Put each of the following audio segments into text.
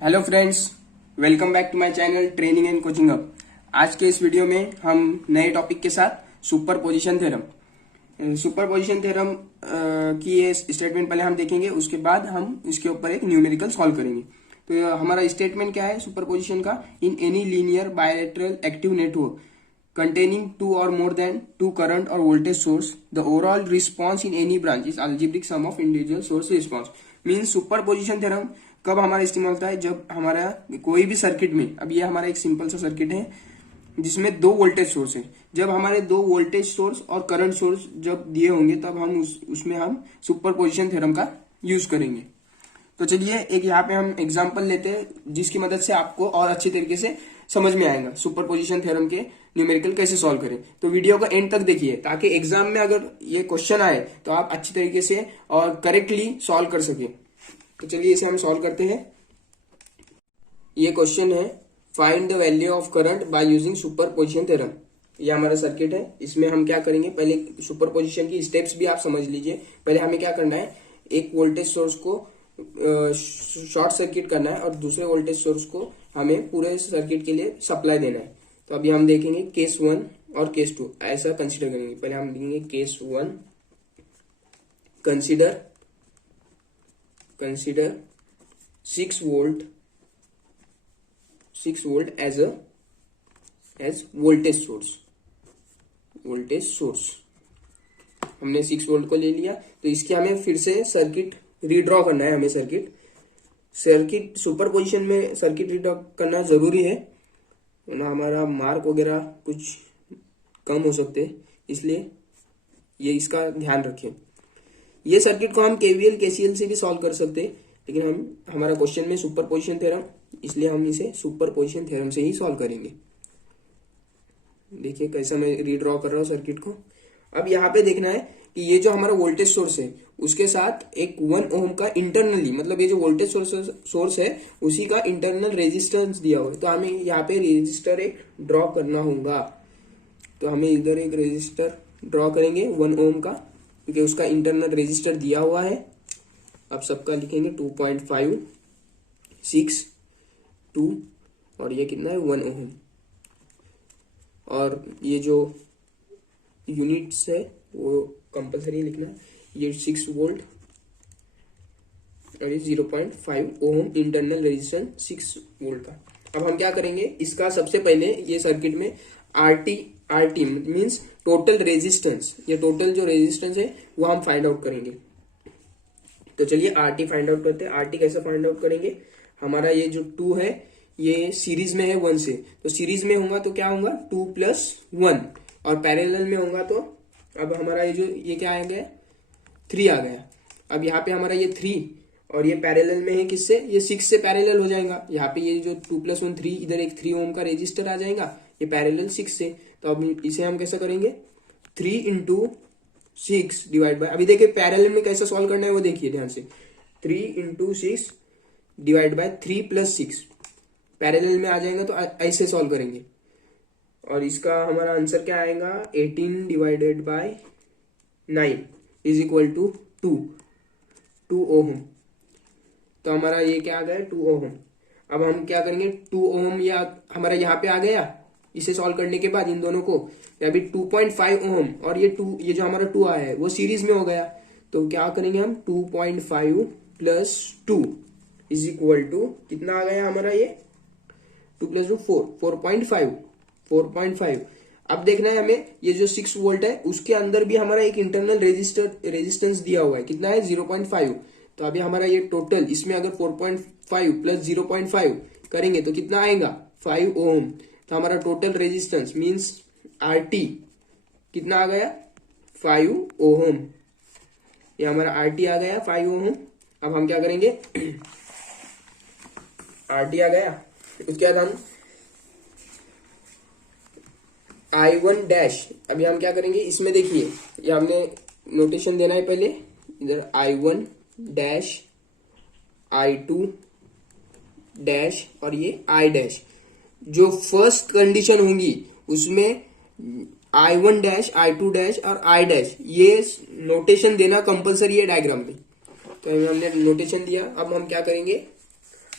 Hello friends, welcome back to my channel training and coaching up. आज के इस video में हम नए टॉपिक के साथ सुपरपोजिशन थ्योरम की ये स्टेटमेंट पहले हम देखेंगे, उसके बाद हम इसके ऊपर एक न्यूमेरिकल सॉल्व करेंगे। तो हमारा स्टेटमेंट क्या है सुपरपोजिशन का? In any linear bilateral active network containing two or more than two current or voltage source, the overall response in any branch is algebraic sum of individual source response। Means superposition theorem कब हमारा इस्तेमाल होता है? जब हमारा कोई भी circuit में, अब ये हमारा एक सिंपल सा सर्किट है जिसमें दो वोल्टेज सोर्स है। जब हमारे दो वोल्टेज सोर्स और करंट सोर्स जब दिए होंगे तब हम उसमें हम सुपरपोजिशन थ्योरम का यूज करेंगे। तो चलिए एक यहाँ पे हम एग्जांपल लेते हैं जिसकी मदद से आपको और अच्छी तरीके से समझ में आएगा सुपरपोजिशन थ्योरम के न्यूमेरिकल कैसे सॉल्व करें। तो वीडियो को एंड तक देखिए ताकि एग्जाम में अगर ये क्वेश्चन आए तो आप अच्छी तरीके से और करेक्टली सॉल्व कर सके। तो चलिए इसे हम सॉल्व करते हैं। ये क्वेश्चन है, find the value of current by using superposition theorem. ये हमारा सर्किट है, इसमें हम क्या करेंगे, पहले सुपरपोजिशन की स्टेप्स भी आप समझ लीजिए। पहले हमें क्या करना है, एक वोल्टेज सोर्स को शॉर्ट सर्किट करना है और दूसरे वोल्टेज सोर्स को हमें पूरे सर्किट के लिए सप्लाई देना है। तो अभी हम देखेंगे केस 1 और केस 2 ऐसा कंसीडर करेंगे। पहले हम देखेंगे case 1, consider 6 volt as voltage source. हमने 6 वोल्ट को ले लिया, तो इसके हमें फिर से सर्किट रीड्रॉ करना है। हमें सर्किट सुपरपोजिशन में सर्किट रीड्रॉ करना जरूरी है, ना हमारा मार्क वगैरह कुछ कम हो सकते हैं, इसलिए ये इसका ध्यान रखें। ये सर्किट को हम केवीएल केसीएल से भी सॉल्व कर सकते हैं, लेकिन हमारा क्वेश्चन में सुपरपोजिशन थ्योरम, इसलिए हम इसे सुपरपोजिशन थ्योरम से ही सॉल्व करेंगे। देखिए कैसा मैं रीड्रॉ कर रहा हूँ सर्किट को। अब यहाँ पे देखना है कि ये जो हमारा वोल्टेज सोर्स है उसके साथ एक 1 ओम का इंटरनली, मतलब ये जो वोल्टेज सोर्स है उसी का इंटरनल रेजिस्टेंस दिया हुआ है। तो हमें यहाँ पे रेजिस्टर एक ड्रॉ करना होगा। तो हमें इधर एक रेजिस्टर ड्रॉ करेंगे 1 ओम का, क्योंकि उसका इंटरनल रेजिस्टर दिया हुआ है। अब सबका लिखेंगे 2.5 6 2 और ये कितना है 1 ओम। और ये जो यूनिट्स है वो कंपलसरी लिखना है। ये 6 वोल्ट और ये 0.5 ओम इंटरनल रेजिस्टेंस 6 वोल्ट का। अब हम क्या करेंगे, इसका सबसे पहले ये सर्किट में आरटी मीन्स टोटल रेजिस्टेंस, ये टोटल जो रेजिस्टेंस है वो हम फाइंड आउट करेंगे। तो चलिए आरटी फाइंड आउट करते हैं। आरटी कैसे फाइंड आउट करेंगे, हमारा ये जो 2 है ये सीरीज में है 1 से, तो सीरीज में होगा तो क्या होगा 2 + 1, और पैरेलल में होगा तो अब हमारा ये क्या आ गया 3 आ गया। अब यहाँ पे हमारा ये 3 और ये पैरेलल में है किससे, ये 6 से पैरेलल हो जाएगा। यहाँ पे ये जो 2 + 1 3, इधर एक 3 ओम का रेजिस्टर आ जाएगा, ये पैरेलल 6 से। तो अब इसे हम कैसे करेंगे, 3 × 6 डिवाइड बाय, अभी देखिए पैरेलल में कैसे सॉल्व करना है वो देखिए ध्यान से। 3 × 6 डिवाइड बाय 3 + 6, पैरेलल में आ जाएगा तो ऐसे सॉल्व करेंगे। और इसका हमारा आंसर क्या आएगा, 18 divided by 9 is equal to 2 ohm. तो हमारा ये क्या आ गया 2 ओम। अब हम क्या करेंगे 2 ओम या हमारा यहाँ पे आ गया, इसे सॉल्व करने के बाद इन दोनों को अभी 2.5 ओम और ये जो हमारा 2 आया है वो सीरीज में हो गया। तो क्या करेंगे हम 2.5 + 2 इज इक्वल टू कितना आ गया हमारा, ये 2 + 2 4.5। अब देखना है हमें ये जो 6 वोल्ट है उसके अंदर भी हमारा एक इंटरनल रेजिस्टेंस दिया हुआ है, कितना है 0.5। तो अभी हमारा ये टोटल इसमें अगर 4.5 + 0.5 करेंगे तो कितना आएगा 5 ओम। तो हमारा टोटल रेजिस्टेंस मीन्स आरटी कितना आ गया 5 ओम। ये हमारा आरटी आ गया 5 ओम। अब हम क्या करेंगे, आरटी आ गया, उसके बाद हम I1 डैश, अभी हम क्या करेंगे इसमें देखिए ये हमने नोटेशन देना है पहले, इधर I1 डैश I2 डैश और ये I डैश। जो फर्स्ट कंडीशन होंगी उसमें I1 डैश I2 डैश और I डैश, ये नोटेशन देना कंपलसरी है डायग्राम में। तो हमने नोटेशन दिया। अब हम क्या करेंगे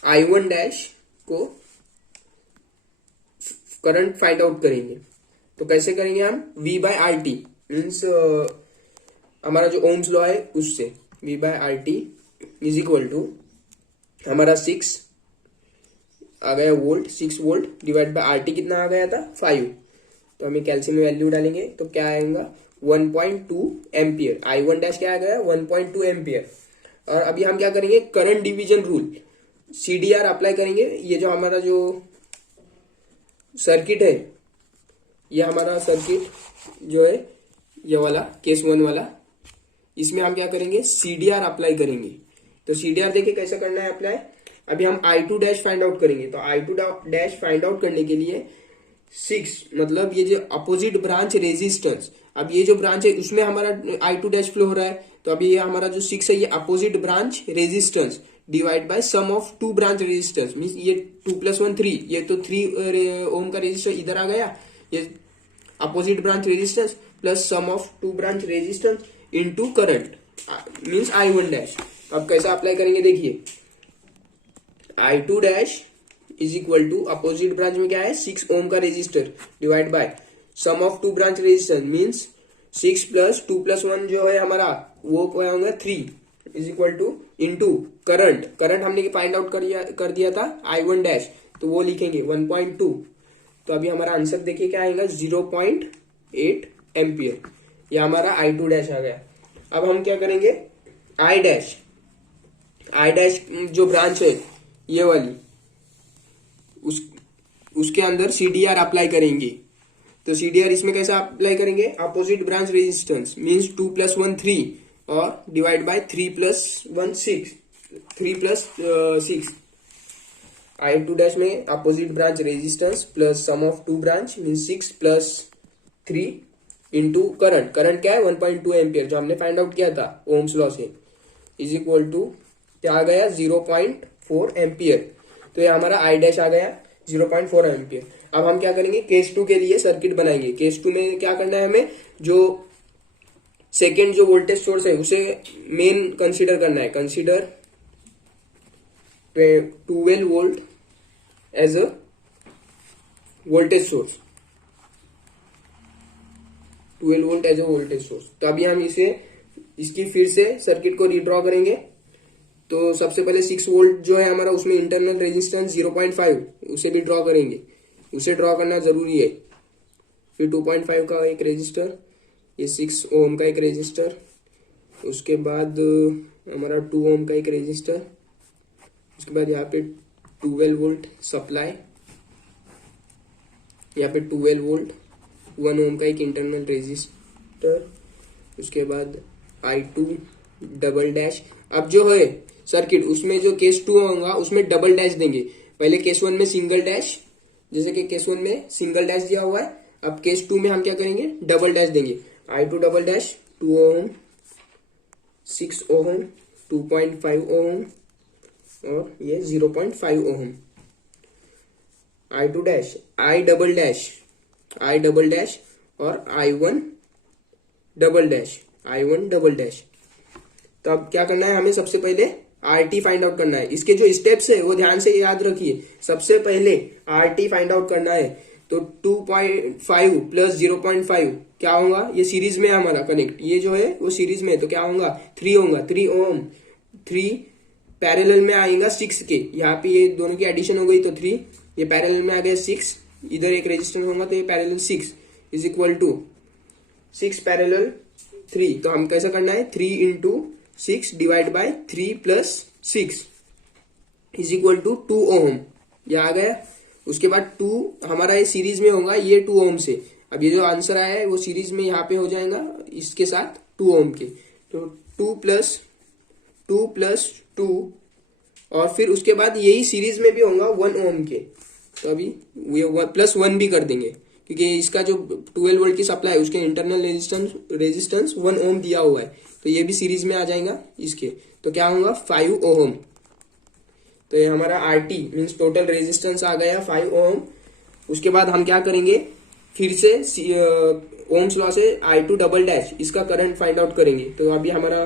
I1 डैश को करंट फाइंड आउट करेंगे। तो कैसे करेंगे हम, V by R T means हमारा जो ओम्स लॉ है उससे V by R T is equal to हमारा 6 आ गया volt, 6 volt divide by R T कितना आ गया था 5। तो हमें कैल्सियम में वैल्यू डालेंगे तो क्या आएगा 1.2 एम्पियर। I1 डैश क्या आ गया 1.2 एम्पियर। और अभी हम क्या करेंगे, current division rule CDR apply करेंगे। ये जो हमारा जो सर्किट है, ये हमारा सर्किट जो है ये वाला केस 1 वाला, इसमें हम क्या करेंगे CDR अप्लाई करेंगे। तो CDR देखिए कैसे करना है अप्लाई। अभी हम I2 डैश फाइंड आउट करेंगे। तो I2 डैश फाइंड आउट करने के लिए 6 मतलब ये जो अपोजिट ब्रांच रेजिस्टेंस, अब ये जो ब्रांच है उसमें हमारा I2 डैश फ्लो हो रहा है। तो अभी ये हमारा जो 6 है ये opposite branch resistance divide by sum of 2 branch resistance means ये 2 + 1 3, ये तो 3 ओम का रेजिस्टर इधर आ गया, ये opposite branch resistance plus sum of 2 branch resistance into current means I1 dash. अब कैसा अप्लाई करेंगे देखिए, I2 dash is equal to opposite branch में क्या है 6 ओम का resistor divide by sum of 2 branch resistance means 6 + 2 + 1 जो है हमारा वो क्या होगा 3 is equal to into current हमने फाइंड आउट कर दिया था I1 डैश, तो वो लिखेंगे 1.2। तो अभी हमारा आंसर देखिए क्या आएगा 0.8 एम्पियर। ये हमारा I2 डैश आ गया। अब हम क्या करेंगे I डैश जो ब्रांच है ये वाली उसके अंदर CDR अप्लाई करेंगे। तो CDR इसमें कैसा अप्लाई करेंगे, अपोजिट ब्रांच रेजिस्टेंस मींस 2 + 1 3 और डिवाइड बाय 3 + 1 6, 3 + 6। I2 डैश में opposite branch resistance plus sum of 2 branch means 6 + 3 into current क्या है 1.2 एम्पियर जो हमने फाइंड आउट किया था ओम्स लॉ से, इज इक्वल टू क्या आ गया 0.4 एम्पियर। तो ये हमारा I डैश आ गया 0.4 एम्पियर। अब हम क्या करेंगे केस 2 के लिए सर्किट बनाएंगे। केस 2 में क्या करना है, हमें जो सेकेंड जो वोल्टेज सोर्स है उसे मेन कंसीडर करना है। Consider 12 volt as a voltage source, 12 volt as a voltage source. तो अभी हम इसकी फिर से सर्किट को रीड्रॉ करेंगे। तो सबसे पहले 6 वोल्ट जो है हमारा उसमें इंटरनल रेजिस्टेंस 0.5 उसे भी ड्रॉ करेंगे, उसे ड्रॉ करना जरूरी है। फिर 2.5 का एक रेजिस्टर, ये 6 ओम का एक रेजिस्टर, उसके बाद हमारा 2 ओम का एक रेजिस्टर, उसके बाद यहाँ पे 12 वोल्ट सप्लाई, यहाँ पे 12 वोल्ट 1 ओम का एक इंटरनल रेजिस्टर, उसके बाद I2 डबल डैश। अब जो है सर्किट उसमें जो केस 2 होगा उसमें डबल डैश देंगे। पहले केस 1 में सिंगल डैश, जैसे कि केस 1 में सिंगल डैश दिया हुआ है, अब केस 2 में हम क्या करेंगे डबल डैश देंगे। I2 डबल डैश 2 ओम, 6 ओम, 2.5 ओम और ये 0.5 ओम। I2 dash, I double dash और I1 डबल डैश। तो अब क्या करना है, हमें सबसे पहले RT फाइंड आउट करना है। इसके जो स्टेप्स है वो ध्यान से याद रखिए। सबसे पहले RT फाइंड आउट करना है। तो 2.5 + 0.5 क्या होगा, ये सीरीज में है हमारा कनेक्ट, ये जो है वो सीरीज में है, तो क्या होगा 3 होगा, 3 ओम। 3 पैरेलल में आएगा 6 के, यहाँ पे ये दोनों की एडिशन हो गई तो 3, ये पैरेलल में आ गया 6, इधर एक रेजिस्टेंस होगा तो ये parallel 6 is equal to 6 parallel 3। तो हम कैसा करना है 3 × 6 divide by 3 + 6 is equal to 2 ohm, ये आ गया। उसके बाद 2 हमारा ये सीरीज में होगा, ये 2 ओम से। अब ये जो आंसर आया है वो सीरीज में यहाँ पे हो जाएगा इसके साथ 2 ओम के। तो 2 + 2 और फिर उसके बाद यही सीरीज में भी होगा 1 ओम के। तो अभी ये +1 भी कर देंगे क्योंकि इसका जो 12 वोल्ट की सप्लाई है उसके इंटरनल रेजिस्टेंस 1 ओम दिया हुआ है, तो ये भी सीरीज में आ जाएगा इसके। तो क्या होगा 5 ओम। तो ये हमारा RT मीन्स टोटल रेजिस्टेंस आ गया 5 ओम। उसके बाद हम क्या करेंगे, फिर से ओम्स लॉ से I2 डबल डैश इसका करंट फाइंड आउट करेंगे। तो अभी हमारा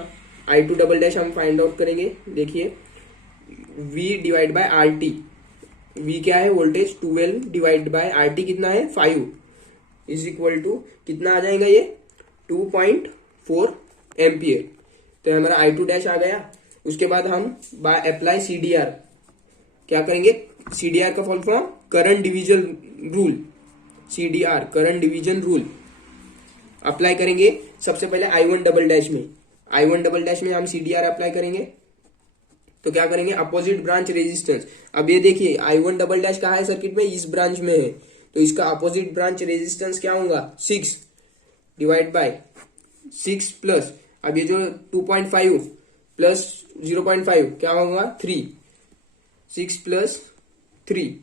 I2 डबल डैश हम फाइंड आउट करेंगे। देखिए V divide by RT, V क्या है वोल्टेज, 12 डिवाइड बाय RT कितना है 5 इज इक्वल टू कितना आ जाएगा ये 2.4 एम्पियर। तो हमारा I2 डैश आ गया। उसके बाद हम बाय अप्लाई CDR क्या करेंगे, CDR का full form current division rule, CDR current division rule apply करेंगे। सबसे पहले I1 डबल डैश में, I1 डबल डैश में हम CDR अप्लाई करेंगे। तो क्या करेंगे, अपोजिट ब्रांच रेजिस्टेंस। अब ये देखिए I1 डबल डैश कहाँ है सर्किट में, इस ब्रांच में है, तो इसका अपोजिट ब्रांच रेजिस्टेंस क्या होगा 6 डिवाइड बाय 6 प्लस, अब ये जो 2.5 प्लस 0.5 क्या होगा 3, 6 प्लस 3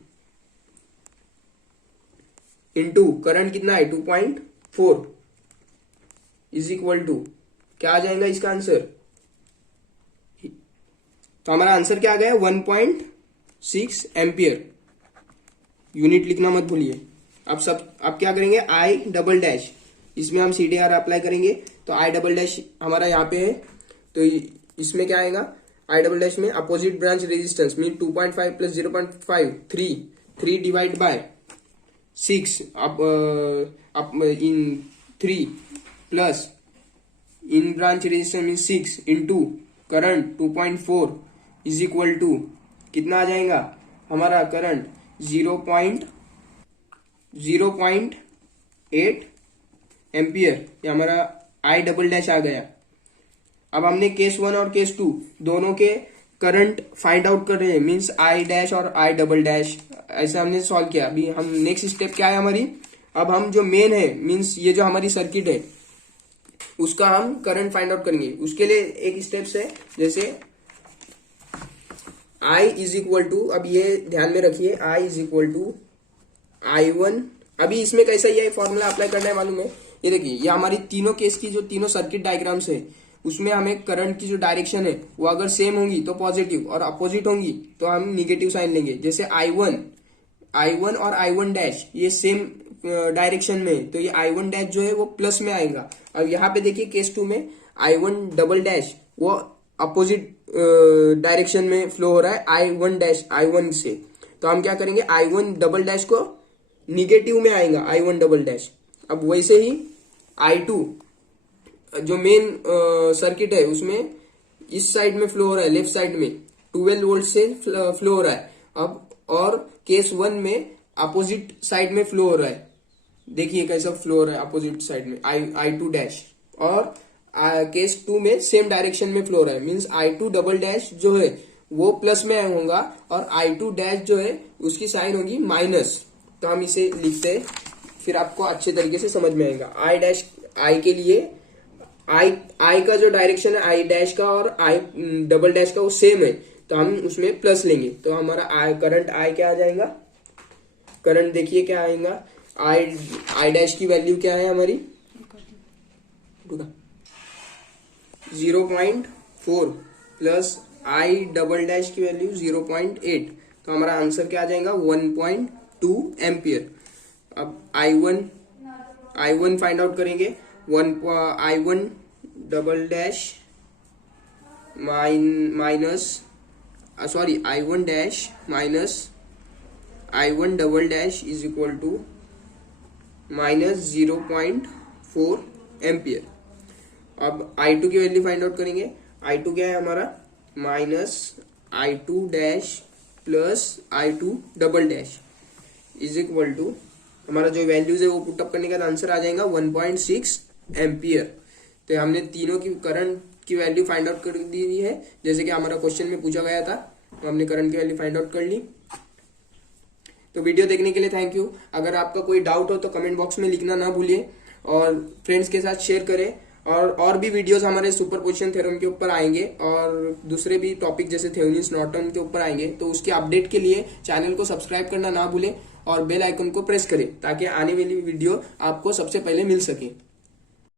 इंटू करंट कितना है 2.4 इज इक्वल टू क्या आ जाएगा इसका आंसर। तो हमारा आंसर क्या आ गया 1.6 एम्पियर। यूनिट लिखना मत भूलिए। अब क्या करेंगे आई डबल डैश, इसमें हम CDR अप्लाई करेंगे। तो आई डबल डैश हमारा यहाँ पे है, तो इसमें क्या आएगा आई डबल डैश में opposite branch resistance mean 2.5 plus 0.5 3 divide by 6 अब इन 3 प्लस इन branch resistance mean 6 into current 2.4 is equal to कितना आ जाएगा हमारा करंट 0.8 एम्पियर। ये हमारा आई डबल डैश आ गया। अब हमने केस 1 और केस 2 दोनों के करंट फाइंड आउट कर रहे हैं, मींस आई डैश और आई डबल डैश, ऐसे हमने सॉल्व किया। अभी हम नेक्स्ट स्टेप क्या है हमारी, अब हम जो मेन है मींस ये जो हमारी सर्किट है उसका हम करंट फाइंड आउट करेंगे। उसके लिए एक स्टेप्स है, जैसे I इज इक्वल टू, अब ये ध्यान में रखिए I is equal to I1। अभी इसमें कैसा ये फॉर्मूला अप्लाई करना है मालूम है, ये देखिए ये हमारी तीनों केस की जो तीनों सर्किट डायग्राम्स है उसमें हमें करंट की जो डायरेक्शन है वो अगर सेम होंगी तो पॉजिटिव और अपोजिट होंगी तो हम निगेटिव साइन लेंगे। जैसे I1 और I1 डैश ये सेम डायरेक्शन में है तो ये I1 डैश जो है वो प्लस में आएगा। अब यहाँ पे देखिए केस 2 में I1 डबल डैश वो अपोजिट डायरेक्शन में फ्लो हो रहा है I1 डैश I1 से, तो हम क्या करेंगे I1 डबल डैश को निगेटिव में आएगा I1 डबल डैश। अब वैसे ही I2 जो मेन सर्किट है उसमें इस साइड में फ्लो हो रहा है, लेफ्ट साइड में 12 वोल्ट से फ्लो हो रहा है। अब और केस 1 में अपोजिट साइड में फ्लो हो रहा है, देखिए कैसा फ्लो हो रहा है अपोजिट साइड में I2 डैश, और केस 2 में सेम डायरेक्शन में फ्लो हो रहा है, मींस I2 डबल डैश जो है वो प्लस में होगा और I2 डैश जो है उसकी साइन होगी माइनस। तो हम इसे लिखते हैं, फिर आपको अच्छे तरीके से समझ में आएगा। I डैश I के लिए I का जो डायरेक्शन है I डैश का और I डबल डैश का वो सेम है, तो हम उसमें प्लस लेंगे। तो हमारा करंट I क्या आ जाएगा, करंट देखिए क्या आएगा, I डैश की वैल्यू क्या है हमारी 0.4 प्लस I डबल डैश की वैल्यू 0.8, तो हमारा आंसर क्या आ जाएगा 1.2 एम्पियर। अब I1 फाइंड आउट करेंगे, I1 double dash I1 dash minus I1 double dash is equal to minus 0.4 ampere. अब I2 की वैल्यू फाइंड आउट करेंगे, I2 क्या है हमारा minus I2 dash plus I2 double dash is equal to हमारा जो values है वो पुटअप करने का आंसर आ जाएगा 1.6 एम्पियर। तो हमने तीनों की करंट की वैल्यू फाइंड आउट कर दी है, जैसे कि हमारा क्वेश्चन में पूछा गया था, तो हमने करंट की वैल्यू फाइंड आउट कर ली। तो वीडियो देखने के लिए थैंक यू। अगर आपका कोई डाउट हो तो कमेंट बॉक्स में लिखना ना भूलिए और फ्रेंड्स के साथ शेयर करें। और भी वीडियोस हमारे सुपरपोजिशन थ्योरम के ऊपर आएंगे और दूसरे भी टॉपिक जैसे थेवेनिन्स नॉर्टन के ऊपर आएंगे, तो उसके अपडेट के लिए चैनल को सब्सक्राइब करना ना भूलें और बेल आइकन को प्रेस करें ताकि आने वाली वीडियो आपको सबसे पहले मिल सके।